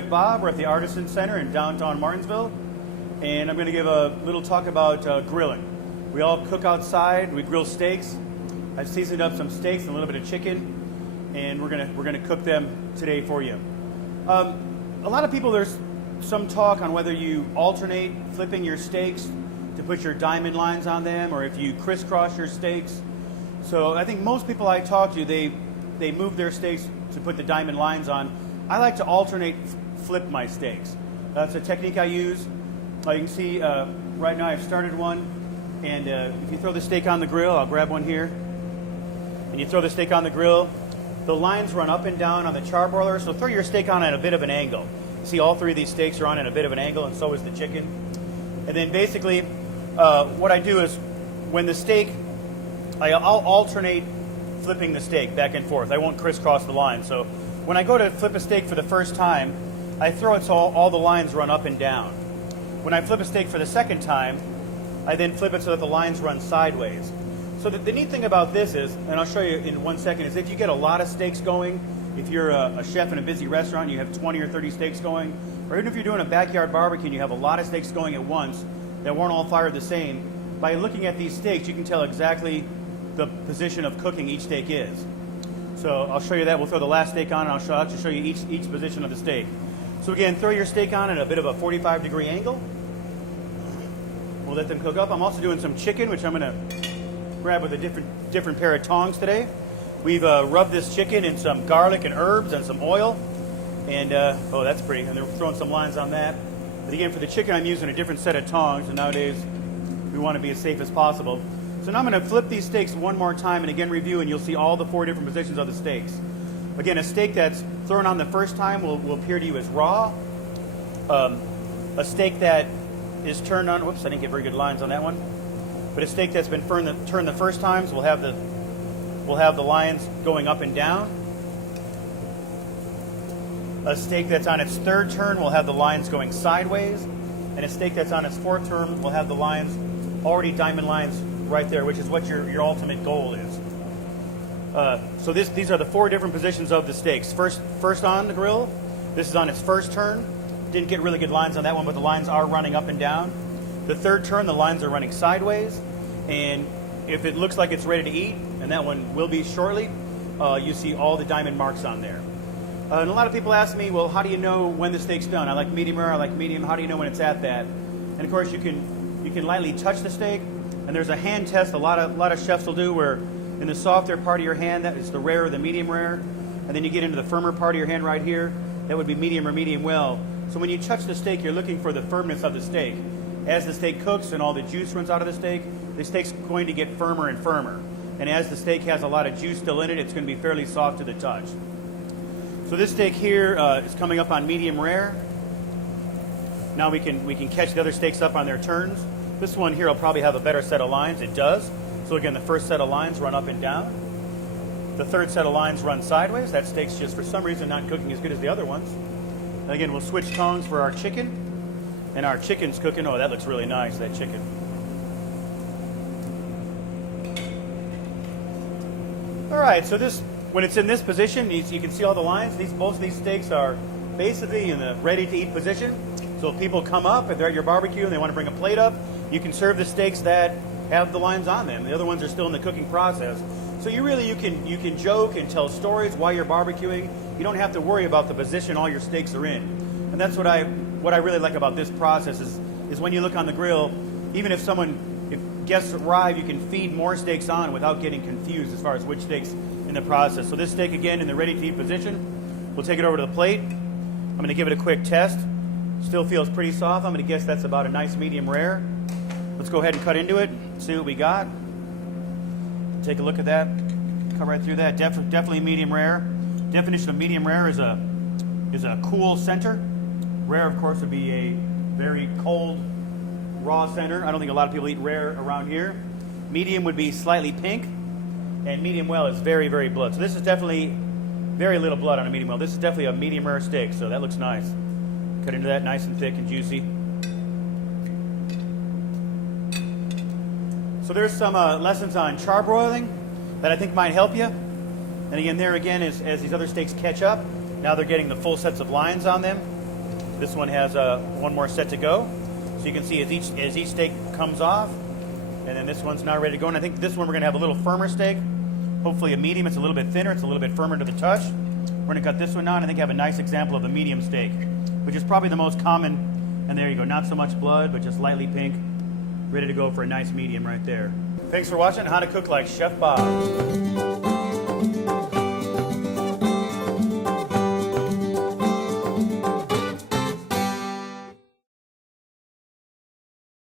Chef Bob. We're at the Artisan Center in downtown Martinsville, and I'm going to give a little talk about grilling. We all cook outside. We grill steaks. I've seasoned up some steaks and a little bit of chicken, and we're gonna cook them today for you. A lot of people, there's some talk on whether you alternate flipping your steaks to put your diamond lines on them, or if you crisscross your steaks. So I think most people I talk to, they move their steaks to put the diamond lines on. I like to alternate flip my steaks. That's a technique I use. You can see right now I've started one, and if you throw the steak on the grill, I'll grab one here, and you throw the steak on the grill, the lines run up and down on the charbroiler, so throw your steak on at a bit of an angle. See, all three of these steaks are on at a bit of an angle, and so is the chicken. And then basically what I do is when the steak, I'll alternate flipping the steak back and forth. I won't crisscross the line. So when I go to flip a steak for the first time, I throw it so all the lines run up and down. When I flip a steak for the second time, I then flip it so that the lines run sideways. So the neat thing about this is, and I'll show you in 1 second, is if you get a lot of steaks going, if you're a chef in a busy restaurant and you have 20 or 30 steaks going, or even if you're doing a backyard barbecue and you have a lot of steaks going at once that weren't all fired the same, by looking at these steaks you can tell exactly the position of cooking each steak is. So I'll show you that. We'll throw the last steak on, and I'll show you each position of the steak. So again, throw your steak on at a bit of a 45-degree angle. We'll let them cook up. I'm also doing some chicken, which I'm going to grab with a different pair of tongs today. We've rubbed this chicken in some garlic and herbs and some oil, and oh, that's pretty. And they're throwing some lines on that. But again, for the chicken, I'm using a different set of tongs, and nowadays we want to be as safe as possible. So now I'm going to flip these steaks one more time and again review, and you'll see all the 4 different positions of the steaks. Again, a steak that's thrown on the first time will appear to you as raw. A steak that is turned on, whoops, I didn't get very good lines on that one. But a steak that's been turned the first times will have the lines going up and down. A steak that's on its third turn will have the lines going sideways, and a steak that's on its fourth turn will have the lines already diamond lines right there, which is what your ultimate goal is. So these are the 4 different positions of the steaks. First on the grill, this is on its first turn. Didn't get really good lines on that one, but the lines are running up and down. The third turn, the lines are running sideways, and if it looks like it's ready to eat, and that one will be shortly, you see all the diamond marks on there. And a lot of people ask me, well, how do you know when the steak's done? I like medium rare, I like medium. How do you know when it's at that? And of course, you can lightly touch the steak, and there's a hand test a lot of chefs will do where in the softer part of your hand, that is the rare or the medium rare, and then you get into the firmer part of your hand right here, that would be medium or medium well. So when you touch the steak, you're looking for the firmness of the steak. As the steak cooks and all the juice runs out of the steak's going to get firmer and firmer. And as the steak has a lot of juice still in it, it's going to be fairly soft to the touch. So this steak here is coming up on medium rare. Now we can catch the other steaks up on their turns. This one here will probably have a better set of lines. It does. So again, the first set of lines run up and down. The third set of lines run sideways. That steak's just for some reason not cooking as good as the other ones. And again, we'll switch tongs for our chicken. And our chicken's cooking. Oh, that looks really nice, that chicken. All right, so when it's in this position, you can see all the lines. Most of these steaks are basically in the ready-to-eat position. So if people come up, if they're at your barbecue and they want to bring a plate up, you can serve the steaks that have the lines on them. The other ones are still in the cooking process. So you can joke and tell stories while you're barbecuing. You don't have to worry about the position all your steaks are in. And that's what I really like about this process is when you look on the grill, even if guests arrive, you can feed more steaks on without getting confused as far as which steaks in the process. So this steak, again, in the ready-to-eat position, we'll take it over to the plate. I'm going to give it a quick test. Still feels pretty soft. I'm going to guess that's about a nice medium rare. Let's go ahead and cut into it, see what we got. Take a look at that. Cut right through that. Definitely medium rare. Definition of medium rare is a cool center. Rare, of course, would be a very cold, raw center. I don't think a lot of people eat rare around here. Medium would be slightly pink, and medium well is very, very blood. So this is definitely very little blood on a medium well. This is definitely a medium rare steak, so that looks nice. Cut into that nice and thick and juicy. So there's some lessons on charbroiling that I think might help you. And again, as these other steaks catch up, now they're getting the full sets of lines on them. This one has one more set to go. So you can see as each steak comes off, and then this one's now ready to go. And I think this one we're going to have a little firmer steak, hopefully a medium. It's a little bit thinner. It's a little bit firmer to the touch. We're going to cut this one now, and I think I have a nice example of a medium steak, which is probably the most common. And there you go, not so much blood, but just lightly pink, ready to go for a nice medium right there. Thanks for watching How to Cook Like Chef Bob.